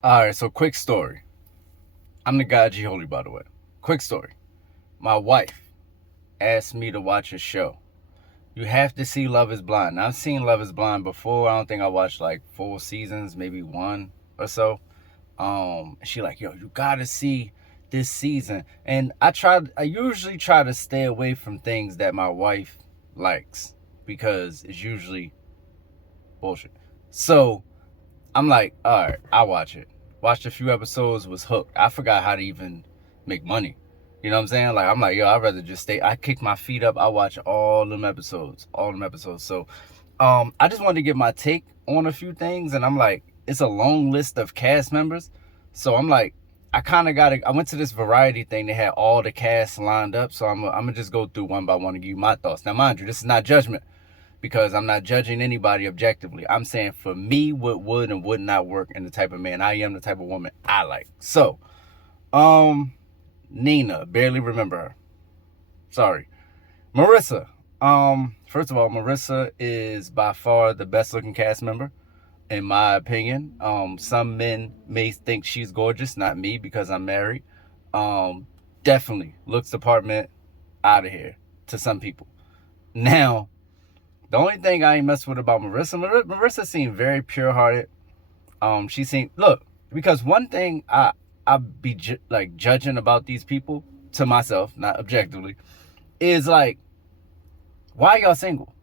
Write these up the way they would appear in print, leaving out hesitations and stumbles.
All right, so quick story. I'm the guy G Holy, by the way. Quick story. My wife asked me to watch a show. You have to see Love is Blind. Now, I've seen Love is Blind before. I don't think I watched like 4 seasons, maybe one or so. She like, yo, you gotta see this season. And I usually try to stay away from things that my wife likes because it's usually bullshit. So I'm like, all right, I'll watch it. Watched a few episodes, was hooked. I forgot how to even make money. You know what I'm saying? Like, I'm like, yo, I'd rather just stay. I kick my feet up. I watch all them episodes. So, I just wanted to get my take on a few things, and I'm like, it's a long list of cast members. So I'm like, I kind of got to. I went to this variety thing. They had all the cast lined up. So I'm gonna just go through one by one and give you my thoughts. Now, mind you, this is not judgment because I'm not judging anybody objectively. I'm saying for me, what would and would not work in the type of man I am, the type of woman I like. So, um, Nina, barely remember her. Sorry. Marissa. First of all, Marissa is by far the best looking cast member, in my opinion. Some men may think she's gorgeous, not me because I'm married. Um, Definitely looks department out of here to some people. Now, the only thing I ain't messed with about Marissa seemed very pure hearted. She seemed look because one thing I be like judging about these people to myself, not objectively, is like why y'all single?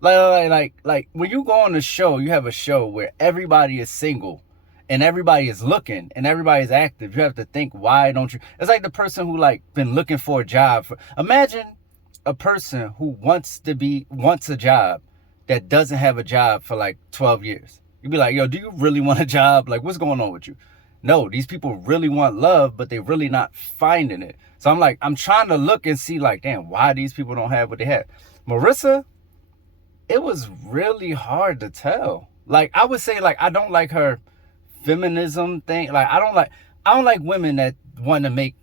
Like when you go on a show, you have a show where everybody is single and everybody is looking and everybody is active. You have to think, why don't you? It's like the person who like been looking for a job. Imagine a person who wants a job that doesn't have a job for like 12 years. You'd be like, yo, do you really want a job? Like, what's going on with you? No, these people really want love, but they really not finding it. So I'm like, I'm trying to look and see like, damn, why these people don't have what they have. Marissa, it was really hard to tell. Like I would say, like I don't like her feminism thing. Like I don't like women that want to make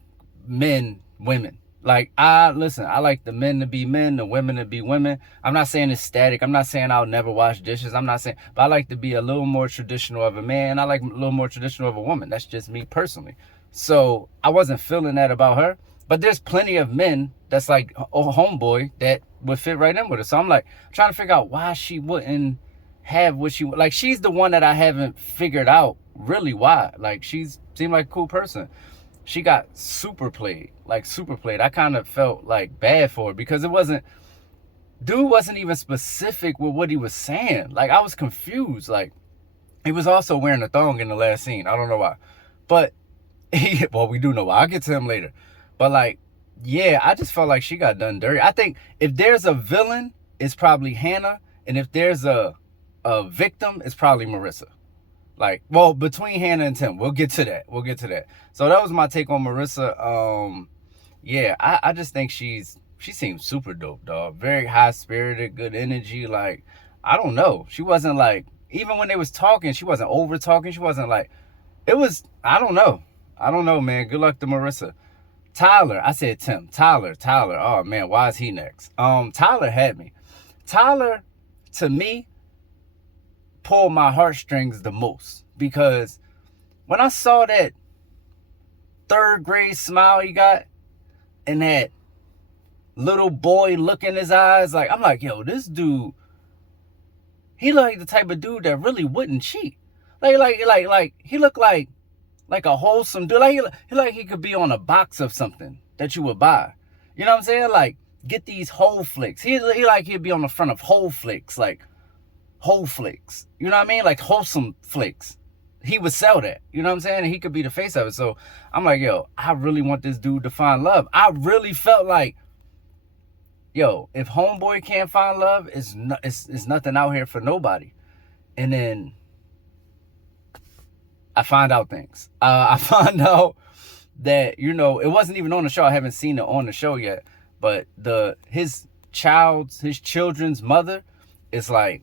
men women. Like I like the men to be men, the women to be women. I'm not saying it's static. I'm not saying I'll never wash dishes. I'm not saying, but I like to be a little more traditional of a man. I like a little more traditional of a woman. That's just me personally. So I wasn't feeling that about her. But there's plenty of men that's like a homeboy that would fit right in with her. So I'm like trying to figure out why she wouldn't have what she like. She's the one that I haven't figured out really why. Like she's seemed like a cool person. She got super played, like super played. I kind of felt like bad for her because dude wasn't even specific with what he was saying. Like I was confused. Like he was also wearing a thong in the last scene. I don't know why, but well, we do know why. I'll get to him later. But like, yeah, I just felt like she got done dirty. I think if there's a villain, it's probably Hannah, and if there's a victim, it's probably Marissa. Like, well, between Hannah and Tim, we'll get to that. We'll get to that. So that was my take on Marissa. Yeah, I just think she seems super dope, dog. Very high spirited, good energy. Like, I don't know. She wasn't like even when they was talking, she wasn't over talking. She wasn't like it was. I don't know. I don't know, man. Good luck to Marissa. Tyler, I said Tim. Tyler. Oh man, why is he next? Tyler had me. Tyler, to me, pulled my heartstrings the most because when I saw that third grade smile he got and that little boy look in his eyes, like I'm like, yo, this dude, he looked like the type of dude that really wouldn't cheat. Like he looked like a wholesome dude. Like he could be on a box of something that you would buy. You know what I'm saying? Like get these whole flicks. He like he'd be on the front of whole flicks, like whole flicks. You know what I mean? Like wholesome flicks. He would sell that. You know what I'm saying? And he could be the face of it. So I'm like, yo, I really want this dude to find love. I really felt like, yo, if homeboy can't find love, it's nothing out here for nobody. And then I find out things. I find out that, you know, it wasn't even on the show. I haven't seen it on the show yet. But his children's mother is like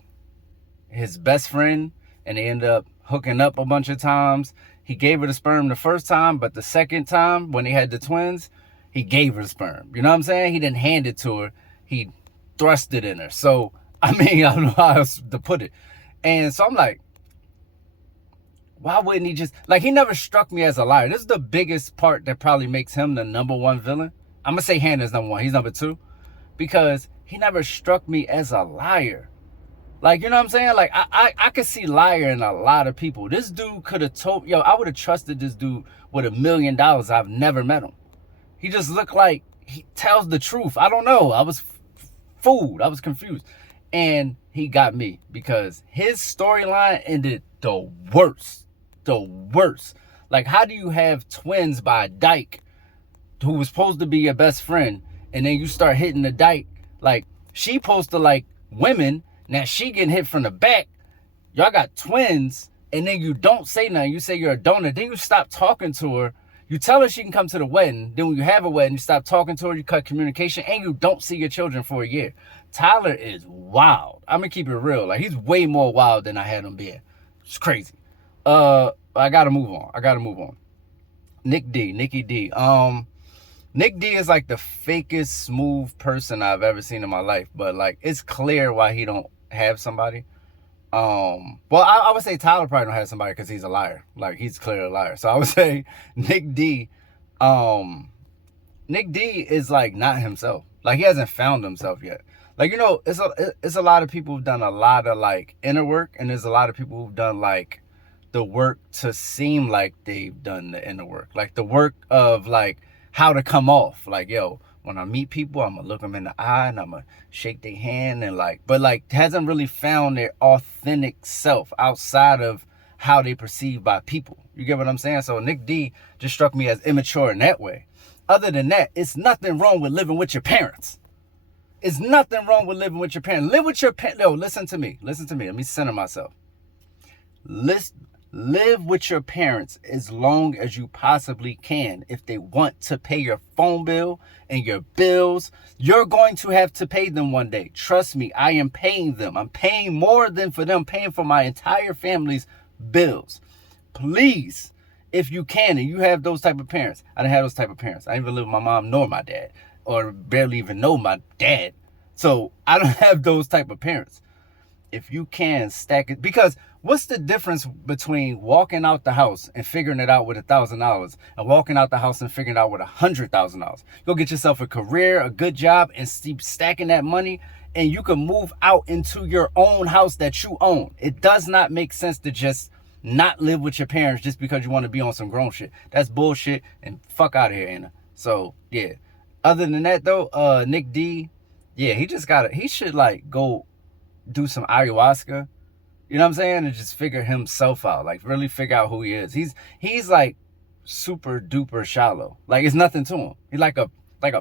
his best friend, and they end up hooking up a bunch of times. He gave her the sperm the first time, but the second time when they had the twins, he gave her the sperm. You know what I'm saying? He didn't hand it to her. He thrust it in her. So, I mean, I don't know how else to put it. And so I'm like, Why wouldn't he just, like, he never struck me as a liar. This is the biggest part that probably makes him the number one villain. I'm gonna say Hannah's number one. He's number two. Because he never struck me as a liar. Like, you know what I'm saying? Like, I could see liar in a lot of people. This dude could have told, yo, I would have trusted this dude with $1 million. I've never met him. He just looked like he tells the truth. I don't know. I was fooled. I was confused. And he got me because his storyline ended the worst. The worst. Like, how do you have twins by Dyke, who was supposed to be your best friend, and then you start hitting the Dyke? Like, she supposed to like women. Now she getting hit from the back. Y'all got twins, and then you don't say nothing. You say you're a donor. Then you stop talking to her. You tell her she can come to the wedding. Then when you have a wedding, you stop talking to her. You cut communication, and you don't see your children for a year. Tyler is wild. I'm gonna keep it real. Like, he's way more wild than I had him being. It's crazy. I gotta move on. Nicky D. Nick D is like the fakest smooth person I've ever seen in my life, but like, it's clear why he don't have somebody. Well, I would say Tyler probably don't have somebody because he's a liar. Like, he's clearly a liar. So I would say Nick D. Nick D is like not himself. Like, he hasn't found himself yet. Like, you know, it's a lot of people who've done a lot of like inner work, and there's a lot of people who've done like the work to seem like they've done the inner work, like the work of like how to come off. Like, yo, when I meet people, I'm gonna look them in the eye and I'm gonna shake their hand, and like, but like hasn't really found their authentic self outside of how they perceived by people. You get what I'm saying? So Nick D just struck me as immature in that way. Other than that, it's nothing wrong with living with your parents. It's nothing wrong with living with your parents. Live with your parents. No, listen to me. Let me center myself. Live with your parents as long as you possibly can. If they want to pay your phone bill and your bills, you're going to have to pay them one day. Trust me, I am paying them. I'm paying more than for them, paying for my entire family's bills. Please, if you can, and you have those type of parents. I didn't have those type of parents. I didn't even live with my mom nor my dad, or barely even know my dad. So I don't have those type of parents. If you can, stack it. Because what's the difference between walking out the house and figuring it out with $1,000 and walking out the house and figuring it out with $100,000? Go get yourself a career, a good job, and keep stacking that money, and you can move out into your own house that you own. It does not make sense to just not live with your parents just because you want to be on some grown shit. That's bullshit, and fuck out of here, Anna. So, yeah. Other than that, though, Nick D, yeah, he should, like, go do some ayahuasca, you know what I'm saying, and just figure himself out, like really figure out who he is. He's like super duper shallow. Like, it's nothing to him. He's like a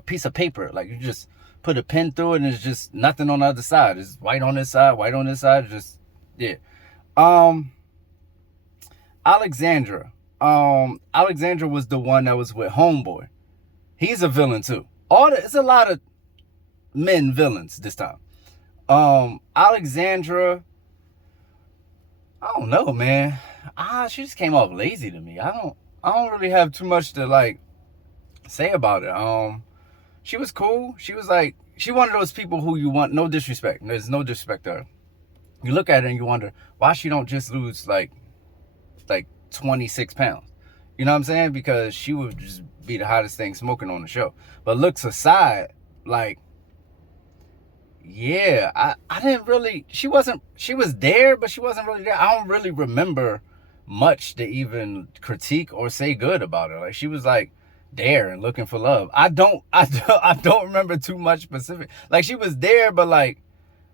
piece of paper. Like, you just put a pen through it and it's just nothing on the other side. It's white on this side, white on this side. Just, yeah. Alexandra was the one that was with Homeboy. He's a villain too. It's a lot of men villains this time. Alexandra, I don't know, man. She just came off lazy to me. I don't really have too much to like say about it. She was cool. She was like, she one of those people who you want, no disrespect. There's no disrespect to her. You look at her and you wonder why she don't just lose like 26 pounds. You know what I'm saying? Because she would just be the hottest thing smoking on the show. But looks aside, like, yeah, I didn't really, she was there, but she wasn't really there. I don't really remember much to even critique or say good about her. Like, she was like there and looking for love. I don't remember too much specific. Like, she was there, but like,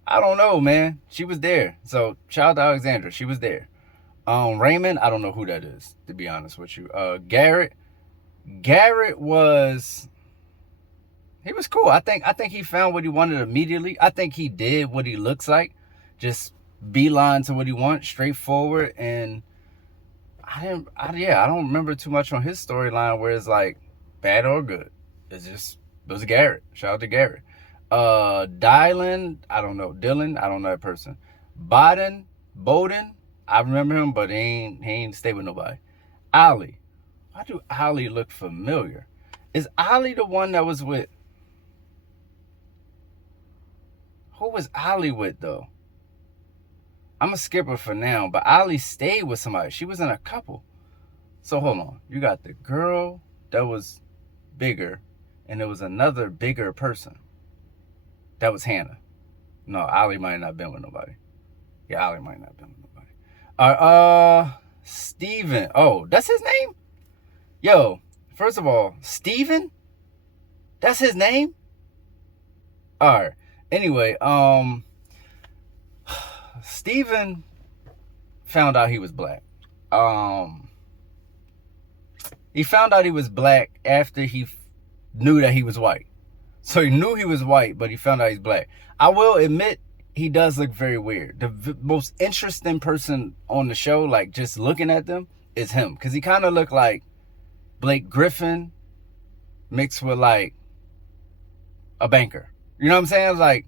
I don't know, man. She was there. So shout out to Alexandra. She was there. Raymond, I don't know who that is, to be honest with you. Garrett was, he was cool. I think he found what he wanted immediately. I think he did what he looks like. Just beeline to what he wants, straightforward. And I don't remember too much on his storyline where it's like bad or good. It was Garrett. Shout out to Garrett. Dylan, I don't know. Dylan, I don't know that person. Bowden, I remember him, but he ain't stay with nobody. Ollie. Why do Ollie look familiar? Is Ollie the one that was with, who was Ollie with though? I'm a skipper for now, but Ali stayed with somebody. She was in a couple. So hold on. You got the girl that was bigger, and there was another bigger person. That was Hannah. No, Ali might not have been with nobody. Yeah, Ali might not have been with nobody. Steven. Oh, that's his name? Yo, first of all, Steven? That's his name? Alright. Anyway, Steven found out he was black. He found out he was black after he knew that he was white. So he knew he was white, but he found out he's black. I will admit, he does look very weird. The most interesting person on the show, like just looking at them, is him. Because he kind of looked like Blake Griffin mixed with like a banker. You know what I'm saying? Like,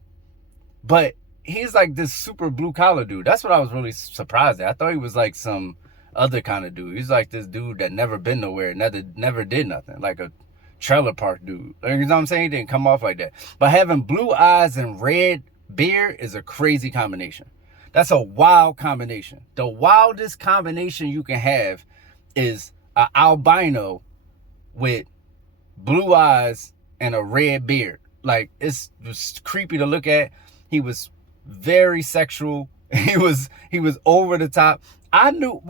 but he's like this super blue collar dude. That's what I was really surprised at. I thought he was like some other kind of dude. He's like this dude that never been nowhere, never did nothing. Like a trailer park dude. You know what I'm saying? He didn't come off like that. But having blue eyes and red beard is a crazy combination. That's a wild combination. The wildest combination you can have is an albino with blue eyes and a red beard. Like, it's just creepy to look at. He was very sexual. He was over the top. I knew,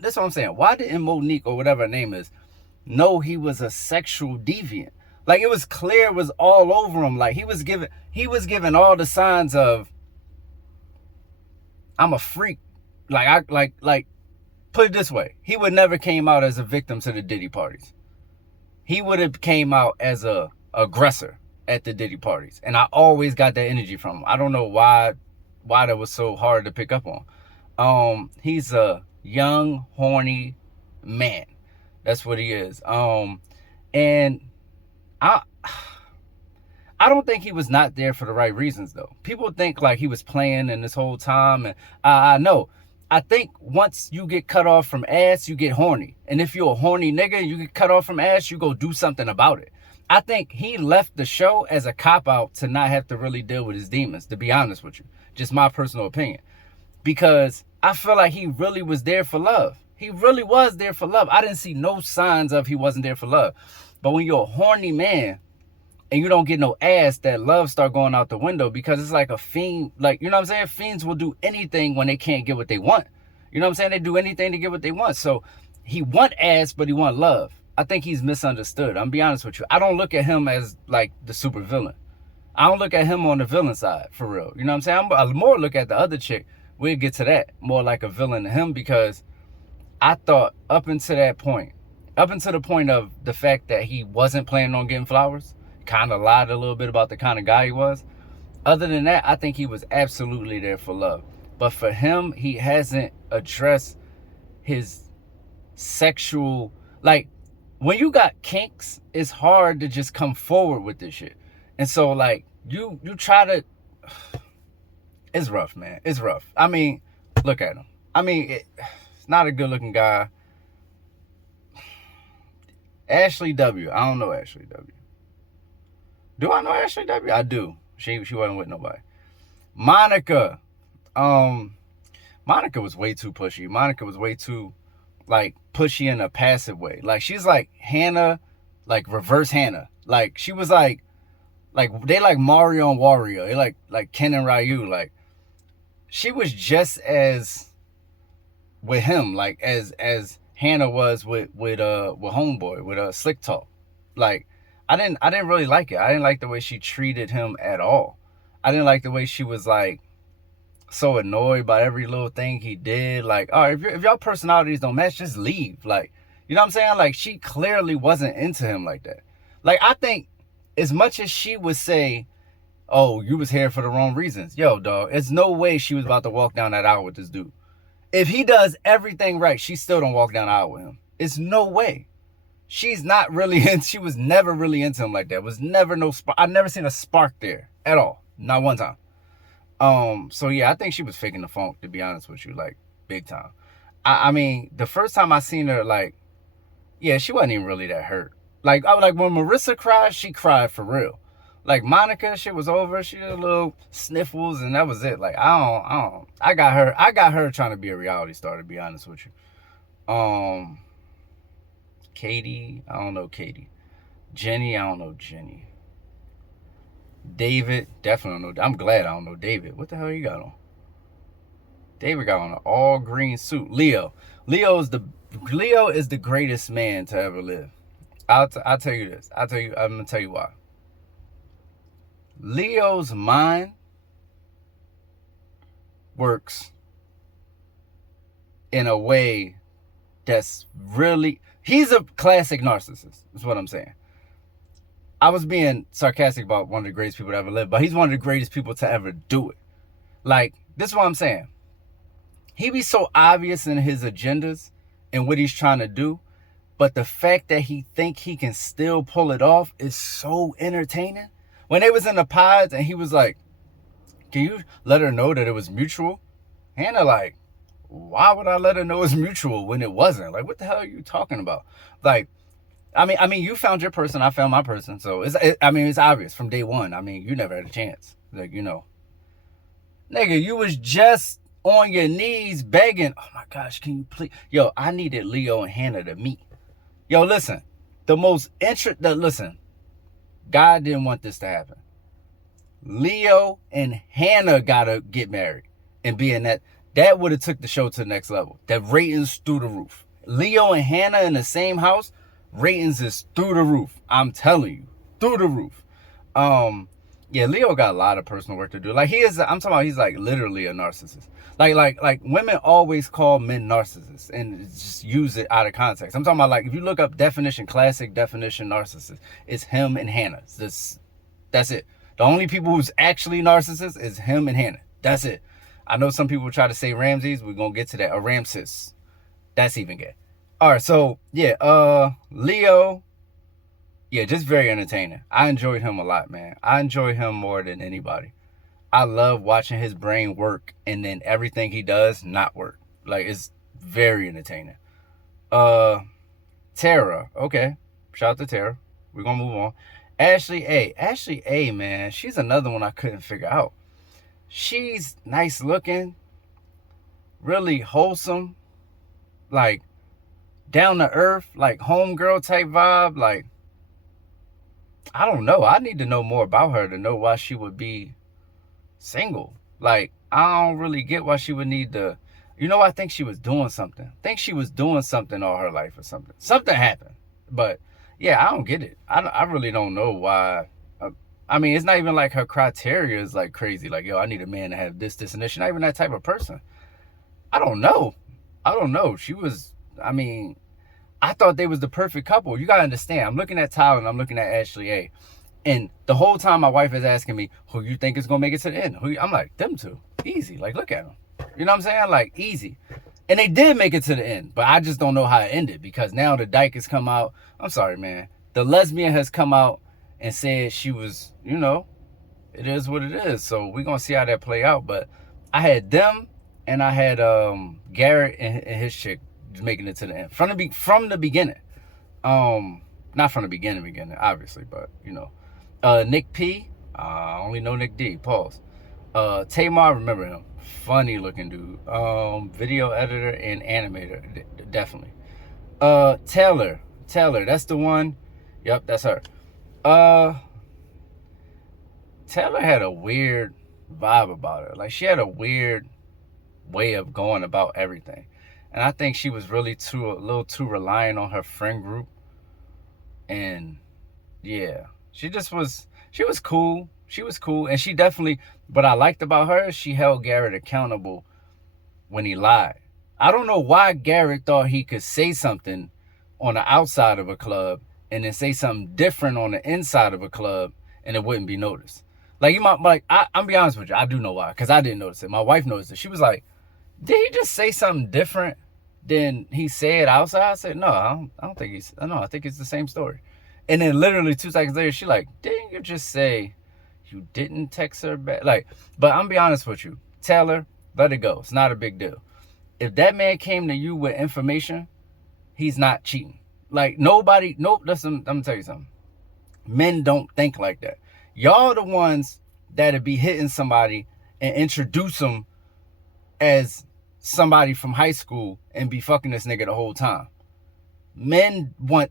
that's what I'm saying. Why didn't Monique, or whatever her name is, know he was a sexual deviant? Like, it was clear, it was all over him. Like, he was given all the signs of, I'm a freak. Like, put it this way. He would never came out as a victim to the Diddy parties. He would have came out as a aggressor at the Diddy parties. And I always got that energy from him. I don't know why that was so hard to pick up on. He's a young, horny man. That's what he is. And I don't think he was not there for the right reasons, though. People think like he was playing in this whole time. And I know. I think once you get cut off from ass, you get horny. And if you're a horny nigga, you get cut off from ass, you go do something about it. I think he left the show as a cop-out to not have to really deal with his demons, to be honest with you. Just my personal opinion. Because I feel like he really was there for love. He really was there for love. I didn't see no signs of he wasn't there for love. But when you're a horny man and you don't get no ass, that love start going out the window, because it's like a fiend. Like, you know what I'm saying? Fiends will do anything when they can't get what they want. You know what I'm saying? They do anything to get what they want. So he want ass, but he want love. I think he's misunderstood. I'm be honest with you. I don't look at him as like the super villain. I don't look at him on the villain side, for real. You know what I'm saying? I more look at the other chick. We'll get to that. More like a villain to him, because I thought up until the point of the fact that he wasn't planning on getting flowers, kind of lied a little bit about the kind of guy he was. Other than that, I think he was absolutely there for love. But for him, he hasn't addressed his sexual, like, when you got kinks, it's hard to just come forward with this shit. And so, like, you try to, it's rough, man. It's rough. I mean, look at him. I mean, it's not a good looking guy. Ashley W. I don't know Ashley W. Do I know Ashley W? I do. She wasn't with nobody. Monica. Monica was way too pushy. Monica was way too, like, pushy in a passive way. Like, she's like Hannah, like reverse Hannah. Like, she was like they like Mario and Wario. They like Ken and Ryu. Like, she was just as with him, like as Hannah was with Homeboy, with Slick Talk. Like, I didn't really like it. I didn't like the way she treated him at all. I didn't like the way she was like so annoyed by every little thing he did. Like, all right, if y'all personalities don't match, just leave. Like, you know what I'm saying? Like, she clearly wasn't into him like that. Like, I think as much as she would say, oh, you was here for the wrong reasons. Yo, dog, it's no way she was about to walk down that aisle with this dude. If he does everything right, she still don't walk down the aisle with him. It's no way. She's not really in, she was never really into him like that. Was never no spark. I never seen a spark there at all. Not one time. So yeah, I think she was faking the funk, to be honest with you, like, big time. I mean, the first time I seen her, like, yeah, she wasn't even really that hurt. Like, I was like, when Marissa cried, she cried for real. Like Monica, shit was over. She did a little sniffles and that was it. Like I don't. I got her trying to be a reality star, to be honest with you. Katie, I don't know Katie. Jenny, I don't know Jenny. David, definitely don't know. I'm glad I don't know David. What the hell you got on? David got on an all green suit. Leo is the greatest man to ever live. I'll tell you this. I'm gonna tell you why. Leo's mind works in a way that's really, he's a classic narcissist, is what I'm saying. I was being sarcastic about one of the greatest people to ever live, but he's one of the greatest people to ever do it. Like, this is what I'm saying. He be so obvious in his agendas and what he's trying to do, but the fact that he think he can still pull it off is so entertaining. When they was in the pods and he was like, can you let her know that it was mutual? Hannah like, why would I let her know it's mutual when it wasn't? Like, what the hell are you talking about? Like, I mean, you found your person, I found my person. So it's obvious from day one. I mean, you never had a chance. Like, you know, nigga, you was just on your knees begging. Oh my gosh, can you please? Yo, I needed Leo and Hannah to meet. Yo, listen, listen, God didn't want this to happen. Leo and Hannah gotta get married and be in that would have took the show to the next level. That ratings through the roof. Leo and Hannah in the same house, ratings is through the roof. I'm telling you, through the roof. Yeah, Leo got a lot of personal work to do. Like I'm talking about, he's like literally a narcissist. Like women always call men narcissists and just use it out of context. I'm talking about, like, if you look up classic definition narcissist, it's him and Hannah. That's it. The only people who's actually narcissists is him and Hannah. That's it. I know some people try to say Ramses. We're gonna get to that. Or Ramses. That's even gay. All right, so yeah, Leo. Yeah, just very entertaining. I enjoyed him a lot, man. I enjoy him more than anybody. I love watching his brain work and then everything he does not work. Like, it's very entertaining. Tara. Okay. Shout out to Tara. We're going to move on. Ashley A, man. She's another one I couldn't figure out. She's nice looking. Really wholesome. Like, down to earth. Like, homegirl type vibe. Like, I don't know. I need to know more about her to know why she would be single. Like, I don't really get why she would need to, I think she was doing something. I think she was doing something all her life or something. Something happened. But yeah, I don't get it. I really don't know why. I mean, it's not even like her criteria is like crazy. Like, yo, I need a man to have this, and this. She's not even that type of person. I don't know. She was, I thought they was the perfect couple. You got to understand. I'm looking at Tyler and I'm looking at Ashley A. And the whole time my wife is asking me, who you think is going to make it to the end? I'm like, them two. Easy. Like, look at them. You know what I'm saying? Like, easy. And they did make it to the end. But I just don't know how it ended. Because now the dyke has come out. I'm sorry, man. The lesbian has come out and said she was, it is what it is. So we're going to see how that play out. But I had them and I had Garrett and his chick making it to the end. From the beginning. Not from the beginning, obviously. But, Nick P. I only know Nick D. Pause. Tamar, I remember him. Funny looking dude. Video editor and animator. Definitely. Taylor, that's the one. Yep, that's her. Taylor had a weird vibe about her. Like, she had a weird way of going about everything. And I think she was really a little too reliant on her friend group. And yeah, she was cool. She was cool. And she definitely, what I liked about her, she held Garrett accountable when he lied. I don't know why Garrett thought he could say something on the outside of a club and then say something different on the inside of a club and it wouldn't be noticed. Like, I'm be honest with you, I do know why, because I didn't notice it. My wife noticed it. She was like, did he just say something different than he said outside? I said, no, I think it's the same story. And then literally 2 seconds later, she like, didn't you just say you didn't text her back? Like, but I'm be honest with you, Taylor, let it go. It's not a big deal. If that man came to you with information, he's not cheating. Like, listen, I'm gonna tell you something. Men don't think like that. Y'all the ones that'd be hitting somebody and introduce them as somebody from high school and be fucking this nigga the whole time. Men want,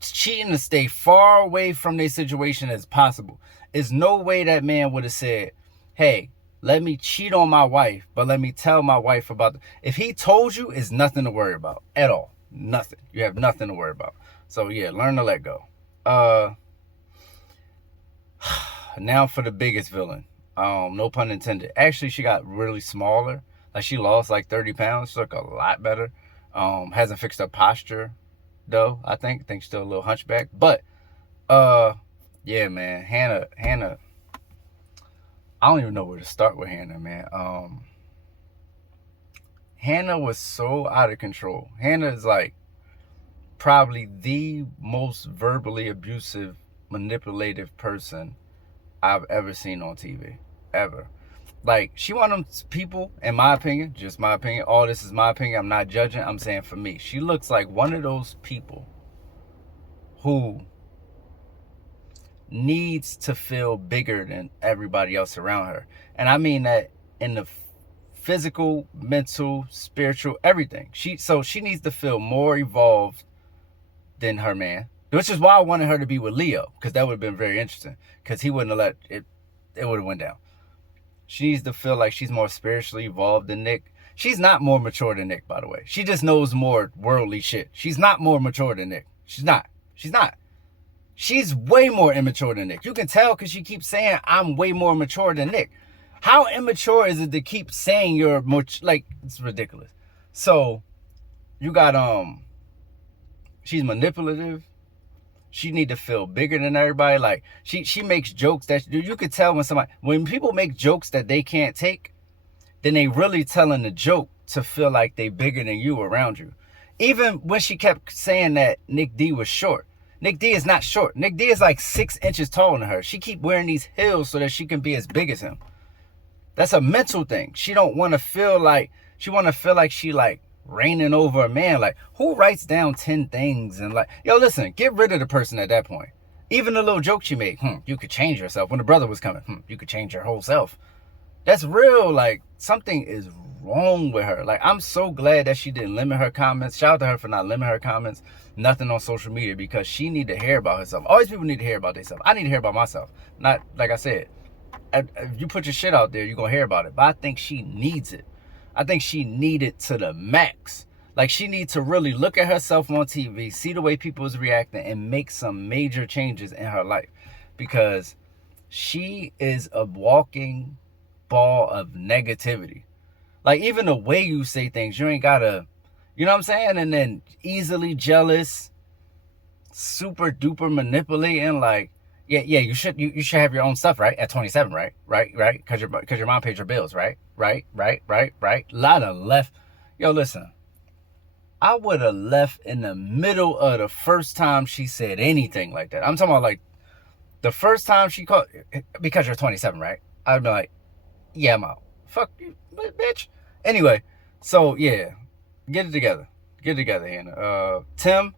cheating to stay far away from their situation as possible. There's no way that man would have said, hey, let me cheat on my wife, but let me tell my wife about it. If he told you, it's nothing to worry about at all. Nothing. You have nothing to worry about. So yeah, learn to let go. Now for the biggest villain. No pun intended. Actually, she got really smaller. Like, she lost like 30 pounds. She looked a lot better. Hasn't fixed her posture though. I think she's still a little hunchback. But yeah, man, Hannah. I don't even know where to start with Hannah, man. Hannah was so out of control. Hannah is like probably the most verbally abusive, manipulative person I've ever seen on TV. Ever. Like, she one of them people, in my opinion, just my opinion, all this is my opinion, I'm not judging, I'm saying for me, she looks like one of those people who needs to feel bigger than everybody else around her. And I mean that in the physical, mental, spiritual, everything. She needs to feel more evolved than her man, which is why I wanted her to be with Leo, because that would have been very interesting, because he wouldn't have let it would have went down. She needs to feel like she's more spiritually evolved than Nick. She's not more mature than Nick, by the way. She just knows more worldly shit. She's not more mature than Nick. She's not. She's way more immature than Nick. You can tell because she keeps saying, I'm way more mature than Nick. How immature is it to keep saying you're more, like, it's ridiculous. So, you got, she's manipulative. She need to feel bigger than everybody. Like, she makes jokes that you could tell when people make jokes that they can't take, then they really telling the joke to feel like they bigger than you around you. Even when she kept saying that Nick D was short. Nick D is not short. Nick D is like 6 inches taller than her. She keep wearing these heels so that she can be as big as him. That's a mental thing. She don't want to feel like, she want to feel like she like reigning over a man. Like, who writes down 10 things and like, yo, listen, get rid of the person at that point. Even the little joke she made, you could change yourself. When the brother was coming, you could change your whole self. That's real. Like, something is wrong with her. Like, I'm so glad that she didn't limit her comments. Shout out to her for not limiting her comments. Nothing on social media, because she need to hear about herself. All these people need to hear about themselves. I need to hear about myself. Not, like I said, if you put your shit out there, you're going to hear about it. But I think she needs it. I think she need it to the max. Like, she needs to really look at herself on TV, see the way people is reacting, and make some major changes in her life. Because she is a walking ball of negativity. Like, even the way you say things, you ain't gotta, you know what I'm saying? And then easily jealous, super duper manipulating. Like, yeah, you should have your own stuff, right? At 27, right? Because your mom paid your bills, right? Right. Lot of left. Yo, listen, I would have left in the middle of the first time she said anything like that. I'm talking about like the first time she called, because you're 27, right? I'd be like, yeah, I'm out. Fuck you, bitch. Anyway, so yeah, get it together, Hannah. Tim.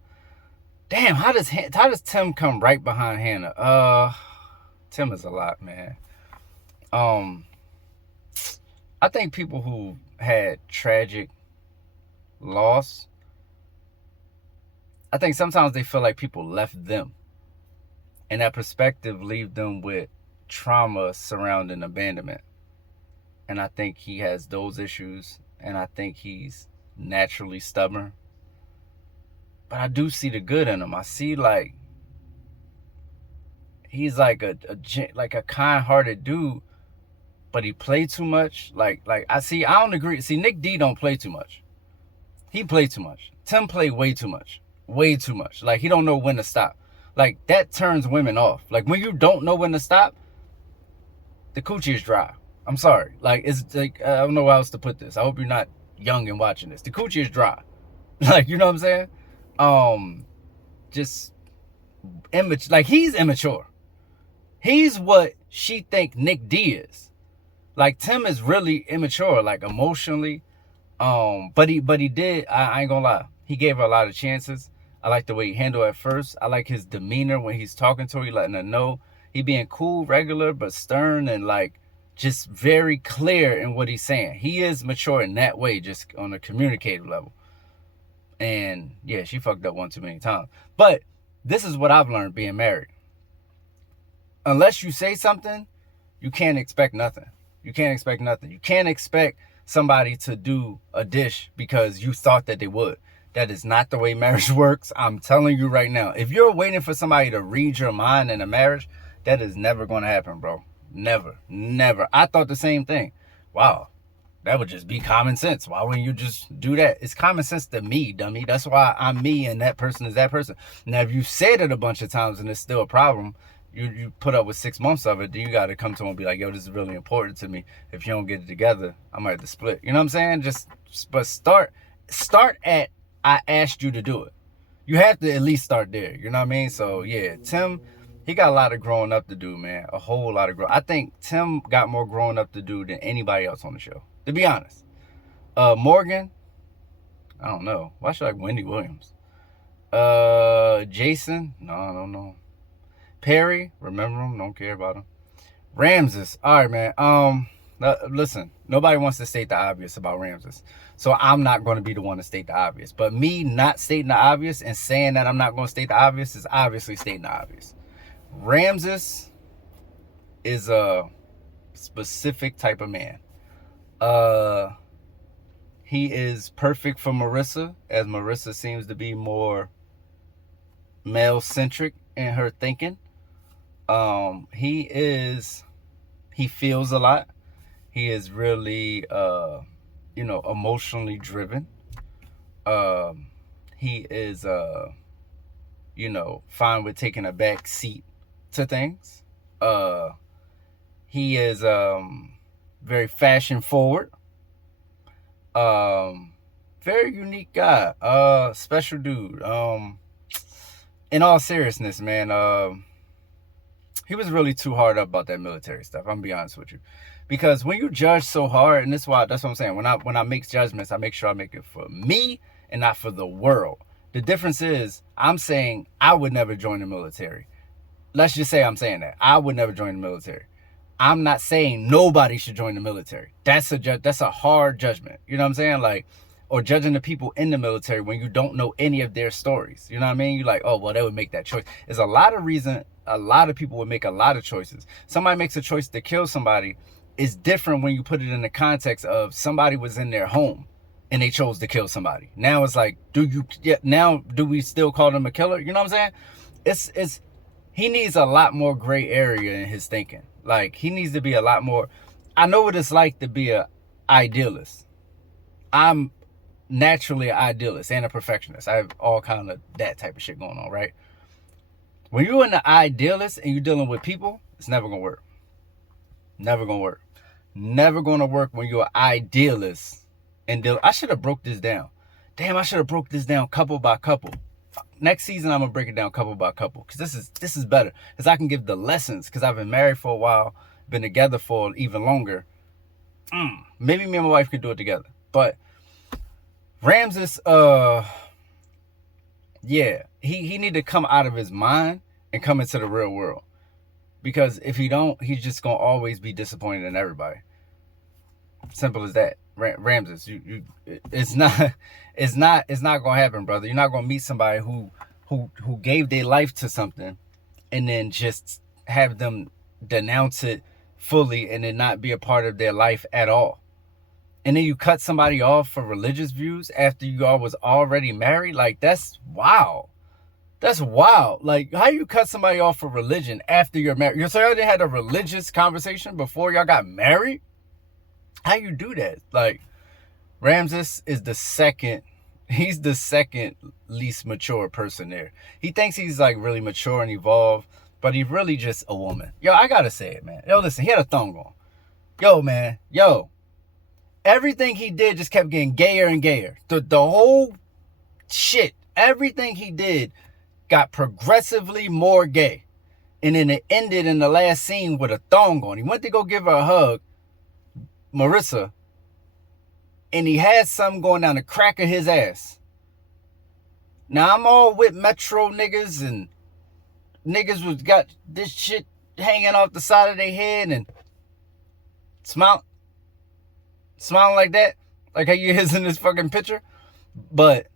Damn, how does Tim come right behind Hannah? Tim is a lot, man. I think people who had tragic loss, I think sometimes they feel like people left them, and that perspective leave them with trauma surrounding abandonment. And I think he has those issues, and I think he's naturally stubborn. But I do see the good in him. I see, like, he's like a kind-hearted dude, but he played too much. Like I don't agree. See, Nick D don't play too much. He played too much. Tim played way too much. Like, he don't know when to stop. Like, that turns women off. Like, when you don't know when to stop, the coochie is dry. I'm sorry. Like, it's like, I don't know how else to put this. I hope you're not young and watching this. The coochie is dry. Like, you know what I'm saying? Just immature. Like, he's immature. He's what she think Nick D is. Like, Tim is really immature, like, emotionally. But he did, I ain't gonna lie, he gave her a lot of chances. I like the way he handled it at first. I like his demeanor when he's talking to her, he letting her know He being cool, regular, but stern and like just very clear in what he's saying. He is mature in that way, just on a communicative level. And yeah, she fucked up one too many times. But this is what I've learned being married. Unless you say something, you can't expect nothing. You can't expect nothing. You can't expect somebody to do a dish because you thought that they would. That is not the way marriage works. I'm telling you right now. If you're waiting for somebody to read your mind in a marriage, that is never going to happen, bro. Never. Never. I thought the same thing. Wow. That would just be common sense. Why wouldn't you just do that? It's common sense to me, dummy. That's why I'm me and that person is that person. Now, if you said it a bunch of times and it's still a problem, you put up with 6 months of it, then you got to come to him and be like, yo, this is really important to me. If you don't get it together, I might have to split. You know what I'm saying? But start at, I asked you to do it. You have to at least start there. You know what I mean? So, yeah, Tim, he got a lot of growing up to do, man. A whole lot of growing. I think Tim got more growing up to do than anybody else on the show, to be honest. Morgan, I don't know. Why should I like Wendy Williams? Jason, no, I don't know. Perry, remember him? Don't care about him. Ramses, all right, man. Listen, nobody wants to state the obvious about Ramses, so I'm not going to be the one to state the obvious. But me not stating the obvious and saying that I'm not going to state the obvious is obviously stating the obvious. Ramses is a specific type of man. He is perfect for Marissa, as Marissa seems to be more male-centric in her thinking. He feels a lot. He is really, emotionally driven. He is, fine with taking a back seat to things. He is, very fashion forward. Very unique guy. Special dude. In all seriousness, man, he was really too hard up about that military stuff. I'm gonna be honest with you, because when you judge so hard, and that's what I'm saying. When I make judgments, I make sure I make it for me and not for the world. The difference is, I'm saying I would never join the military. Let's just say I'm saying that I would never join the military. I'm not saying nobody should join the military. That's a hard judgment. You know what I'm saying? Like, or judging the people in the military when you don't know any of their stories. You know what I mean? You're like, oh, well, they would make that choice. There's a lot of reason a lot of people would make a lot of choices. Somebody makes a choice to kill somebody. It's different when you put it in the context of somebody was in their home and they chose to kill somebody. Now it's like, do we still call them a killer? You know what I'm saying? He needs a lot more gray area in his thinking. Like, he needs to be a lot more. I know what it's like to be a idealist. I'm naturally an idealist and a perfectionist. I have all kind of that type of shit going on, right? When you're in the idealist and you're dealing with people, it's never gonna work. Never gonna work. Never gonna work when you're an idealist and I should have broke this down. Damn, I should have broke this down couple by couple. Next season, I'm gonna break it down couple by couple, because this is better, because I can give the lessons, because I've been married for a while, been together for even longer. Maybe me and my wife could do it together. But Ramses, he need to come out of his mind and come into the real world, because if he don't, he's just gonna always be disappointed in everybody. Simple as that. Ramses, it's not gonna happen, brother. You're not gonna meet somebody who gave their life to something and then just have them denounce it fully and then not be a part of their life at all. And then you cut somebody off for religious views after you all was already married. Like, that's wow. That's wild. Like, how you cut somebody off for religion after you're married? You already had a religious conversation before y'all got married? How you do that? Like, Ramses is he's the second least mature person there. He thinks he's like really mature and evolved, but he's really just a woman. Yo, I gotta say it, man. Yo, listen, he had a thong on. Yo, man. Yo. Everything he did just kept getting gayer and gayer. The whole shit, everything he did got progressively more gay. And then it ended in the last scene with a thong on. He went to go give her a hug, Marissa, and he had something going down the crack of his ass. Now, I'm all with Metro niggas, and niggas was got this shit hanging off the side of their head and smiling like that, like how you is in this fucking picture. But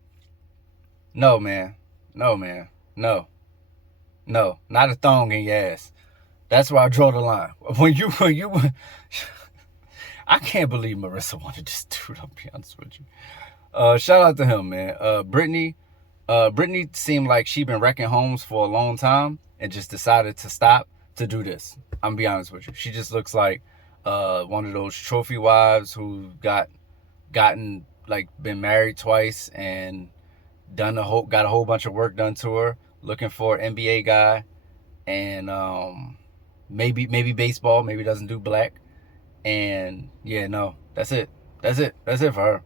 no, man, no, not a thong in your ass. That's where I draw the line. When you, I can't believe Marissa wanted this dude. I'll be honest with you. Shout out to him, man. Brittany seemed like she been wrecking homes for a long time and just decided to stop to do this. I'm gonna be honest with you. She just looks like one of those trophy wives who gotten like been married twice and got a whole bunch of work done to her, looking for an NBA guy, and maybe baseball, maybe doesn't do black, and yeah, no, that's it for her.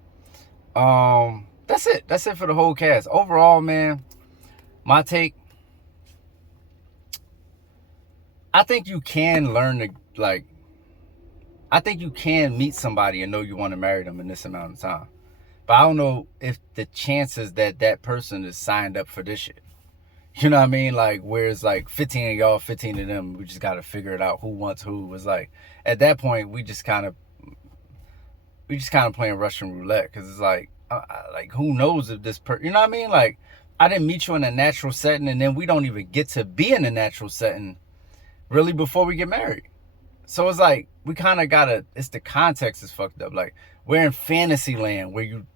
That's it for the whole cast. Overall, man, my take, I think you can learn to, like, I think you can meet somebody and know you want to marry them in this amount of time. But I don't know if the chances that person is signed up for this shit. You know what I mean? Like, where it's like 15 of y'all, 15 of them, we just got to figure it out who wants who. It's like, at that point, we just kind of playing Russian roulette, because it's like who knows if this you know what I mean? Like, I didn't meet you in a natural setting, and then we don't even get to be in a natural setting really before we get married. So it's like, we kind of gotta, it's the context is fucked up. Like, we're in fantasy land where you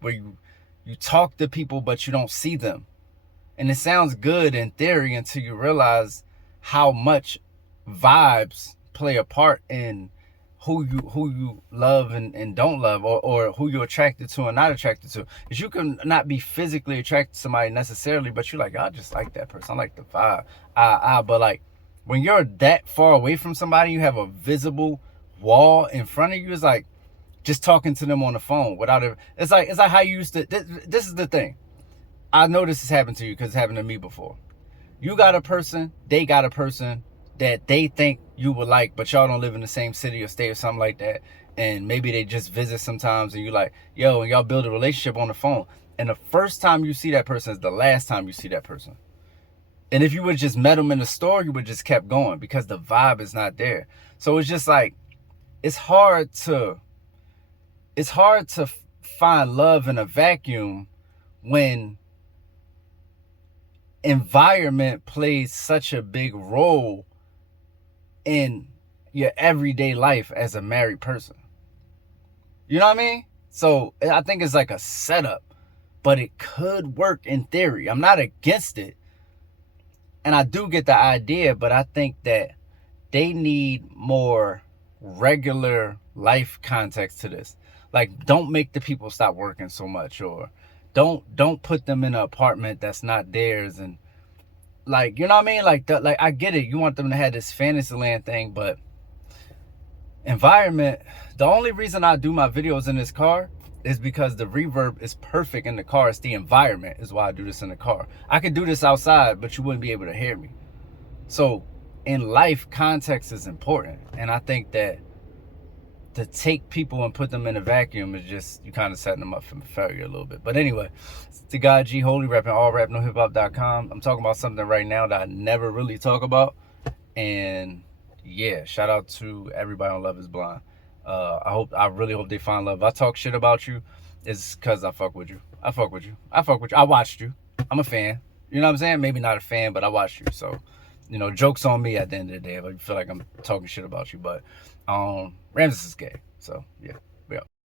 talk to people but you don't see them. And it sounds good in theory until you realize how much vibes play a part in who you love and don't love, or who you're attracted to and not attracted to. Because you can not be physically attracted to somebody necessarily, but you're like, I just like that person, I like the vibe. But like, when you're that far away from somebody, you have a visible wall in front of you. It's like just talking to them on the phone without it. It's like how you used to. This is the thing. I know this has happened to you because it's happened to me before. You got a person, they got a person that they think you would like, but y'all don't live in the same city or state or something like that. And maybe they just visit sometimes, and you like, yo, and y'all build a relationship on the phone. And the first time you see that person is the last time you see that person. And if you would just met them in the store, you would just kept going because the vibe is not there. So it's just like, it's hard to find love in a vacuum when environment plays such a big role in your everyday life as a married person. You know what I mean? So I think it's like a setup, but it could work in theory. I'm not against it. And I do get the idea, but I think that they need more regular life context to this. Like, don't make the people stop working so much, or don't put them in an apartment that's not theirs. And like, you know what I mean? Like, I get it. You want them to have this fantasy land thing, but environment, the only reason I do my videos in this car is because the reverb is perfect in the car. It's the environment is why I do this in the car. I could do this outside, but you wouldn't be able to hear me. So in life, context is important. And I think that to take people and put them in a vacuum is just, you kind of setting them up for failure a little bit. But anyway, it's the guy G Holy, rapping allrapnohiphop.com. I'm talking about something right now that I never really talk about. And yeah, shout out to everybody on Love is Blind. I really hope they find love. If I talk shit about you, it's because I fuck with you. I watched you. I'm a fan. You know what I'm saying? Maybe not a fan, but I watched you. So, you know, joke's on me at the end of the day if I feel like I'm talking shit about you. But Ramses is gay. So, yeah.